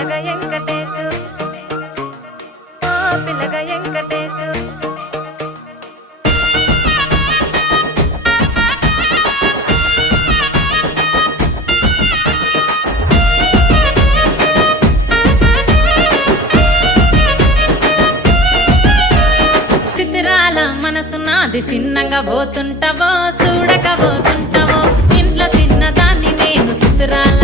పిల్లగా వెంకటేశు ఓ పిల్లగా వెంకటేశు సిద్ధిరాల మనసు నాది చిన్నగా పోతుంటావో చూడక పోతుంటావో ఇంట్లో చిన్నదాన్ని నేను సిద్ధిరాల